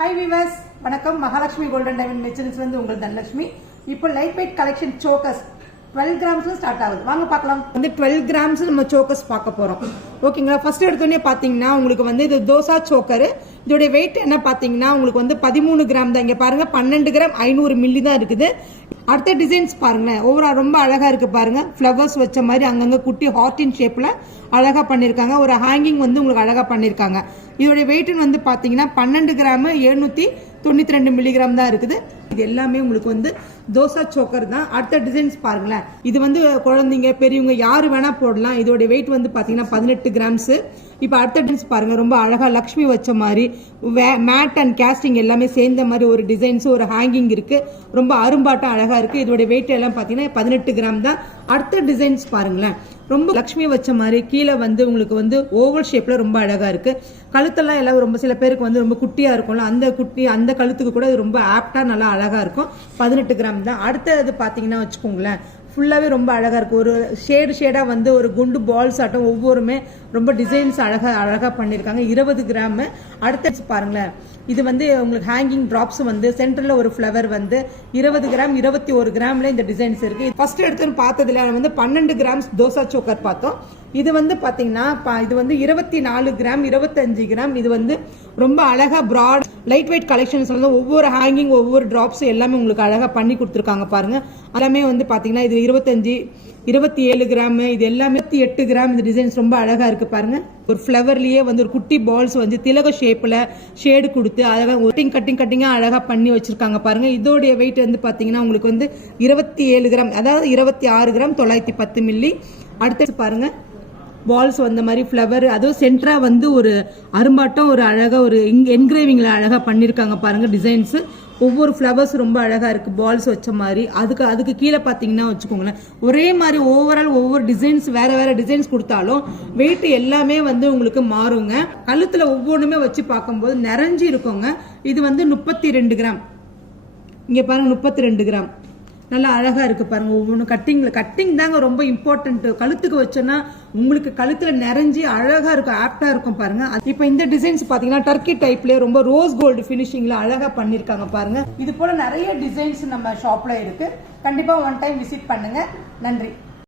Hi viewers, வணக்கம். Mahalakshmi golden diamond மெச்சரிங்ஸ்ல இருந்து உங்கள் தனலட்சுமி. இப்போ லைட் வெயிட் கலெக்ஷன் சோக்கர்ஸ் 12 கிராம்ஸ்ல ஸ்டார்ட் ஆகுது. வாங்க பார்க்கலாம். வந்து 12 கிராம்ஸ் நம்ம சோக்கர்ஸ் பார்க்க போறோம். ஓகேங்களா? ஃபர்ஸ்ட் எடுத்தோடனே பாத்தீங்கன்னா உங்களுக்கு வந்து இது தோசா சோக்கர். இதோட வெயிட் என்ன பாத்தீங்கன்னா உங்களுக்கு வந்து 13 கிராம் தான். இங்க பாருங்க 12 கிராம் 500 மில்லி தான் இருக்குது. அடுத்த டிசைன்ஸ் பாருங்களேன். ஓவரா ரொம்ப அழகா இருக்கு பாருங்க. ஃபிளவர்ஸ் வச்ச மாதிரி அங்கங்க குட்டி ஹார்டின் ஷேப்ல அழகா பண்ணிருக்காங்க. ஒரு ஹேங்கிங் வந்து உங்களுக்கு அழகா பண்ணிருக்காங்க. இதோட வெயிட் வந்து பாத்தீங்கன்னா 12 கிராம் 792 மில்லிகிராம் தான் இருக்குது. இது எல்லாமே உங்களுக்கு வந்து தோசா சோக்கர் தான். அடுத்த டிசைன்ஸ் பாருங்களேன். இது வந்து குழந்தைங்க பெரியவங்க யாரு வேணா போடலாம். இதோட வெயிட் வந்து பாத்தீங்கன்னா 18 கிராம்ஸ். இப்ப அடுத்த டிசைன்ஸ் பாருங்க. ரொம்ப அழகா லக்ஷ்மி வச்ச மாதிரி மேட் அண்ட் கேஸ்டிங் எல்லாமே சேர்ந்த மாதிரி ஒரு டிசைன்ஸ் ஒரு ஹேங்கிங் இருக்கு. ரொம்ப அரும்பாட்டம் அழகா இருக்கு. இதோட வெயிட் எல்லாம் பாத்தீங்கன்னா 18 கிராம் தான். அடுத்த டிசைன்ஸ் பாருங்களேன். ரொம்ப லக்ஷ்மி வச்ச மாதிரி கீழே வந்து உங்களுக்கு வந்து ஓவல் ஷேப்ல ரொம்ப அழகா இருக்கு. கழுத்தெல்லாம் எல்லாம் ரொம்ப சில பேருக்கு வந்து ரொம்ப குட்டியா இருக்கும்ல, அந்த கழுத்துக்கு கூட ரொம்ப ஆப்டா நல்லா அழகா இருக்கும். 18 கிராம் தான். அடுத்தது பாத்தீங்கன்னா வச்சுக்கோங்களேன், ஃபுல்லாவே ரொம்ப அழகா இருக்கு. ஒரு ஷேடா வந்து ஒரு குண்டு பால்ஸ் ஆட்டம் ஒவ்வொருமே ரொம்ப டிசைன்ஸ் அழகா பண்ணிருக்காங்க. 20 கிராம். அடுத்து பாருங்களேன். இது வந்து உங்களுக்கு ஹேங்கிங் டிராப்ஸ் வந்து சென்டர்ல ஒரு ஃபிளவர் வந்து 20 கிராம் 21 கிராம்ல இந்த டிசைன்ஸ் இருக்கு. ஃபர்ஸ்ட் எடுத்து பார்த்ததுல வந்து 12 கிராம்ஸ் தோசா சோக்கர் பார்த்தோம். இது வந்து பாத்தீங்கன்னா இது வந்து 24 கிராம் 25 கிராம். இது வந்து ரொம்ப அழகா பிராட் லைட் வெயிட் கலெக்ஷன்ஸ் வந்து ஒவ்வொரு ஹேங்கிங் ஒவ்வொரு டிராப்ஸ் எல்லாமே உங்களுக்கு அழகா பண்ணி கொடுத்துருக்காங்க பாருங்க. எல்லாமே வந்து பாத்தீங்கன்னா இது 25 27 கிராம். இது எல்லாமே 28 கிராம். இந்த டிசைன்ஸ் ரொம்ப அழகா இருக்கு பாருங்க. ஒரு ஃபிளவர்லயே வந்து ஒரு குட்டி பால்ஸ் வந்து திலக ஷேப்ல ஷேடு கொடுத்து அழகா கட்டிங்கா அழகா பண்ணி வச்சிருக்காங்க பாருங்க. இதோடைய வெயிட் வந்து பாத்தீங்கன்னா உங்களுக்கு வந்து 27 கிராம், அதாவது 26 கிராம் 910 மில்லி. அடுத்து பாருங்க பால்ஸ் வந்த மாதிரி ஃபிளவர், அதுவும் சென்டரா வந்து ஒரு அரும்பாட்டம் ஒரு அழகா ஒரு என்கிரேவிங்ல அழகா பண்ணிருக்காங்க பாருங்க. டிசைன்ஸ் ஒவ்வொரு ஃபிளவர்ஸ் ரொம்ப அழகா இருக்கு. பால்ஸ் வச்ச மாதிரி அதுக்கு கீழே பாத்தீங்கன்னா வச்சுக்கோங்களேன், ஒரே மாதிரி ஓவரால் ஒவ்வொரு டிசைன்ஸ் வேற டிசைன்ஸ் கொடுத்தாலும் வெயிட் எல்லாமே வந்து உங்களுக்கு மாறுங்க. கழுத்துல ஒவ்வொன்றுமே வச்சு பார்க்கும்போது நிறைஞ்சு இருக்குங்க. இது வந்து 32 கிராம். இங்க பாருங்க 32 கிராம். நல்லா அழகா இருக்கு பாருங்க. ஒவ்வொன்றும் கட்டிங் தாங்க ரொம்ப இம்பார்ட்டன்ட். கழுத்துக்கு வச்சோன்னா உங்களுக்கு கழுத்துல நிறைஞ்சி அழகா இருக்கும், ஆப்டா இருக்கும் பாருங்க. இப்ப இந்த டிசைன்ஸ் பாத்தீங்கன்னா டர்க்கி டைப்ல ரொம்ப ரோஸ் கோல்டு பினிஷிங்ல அழகா பண்ணிருக்காங்க பாருங்க. இது போல நிறைய டிசைன்ஸ் நம்ம ஷாப்ல இருக்கு. கண்டிப்பா ஒன் டைம் விசிட் பண்ணுங்க. நன்றி.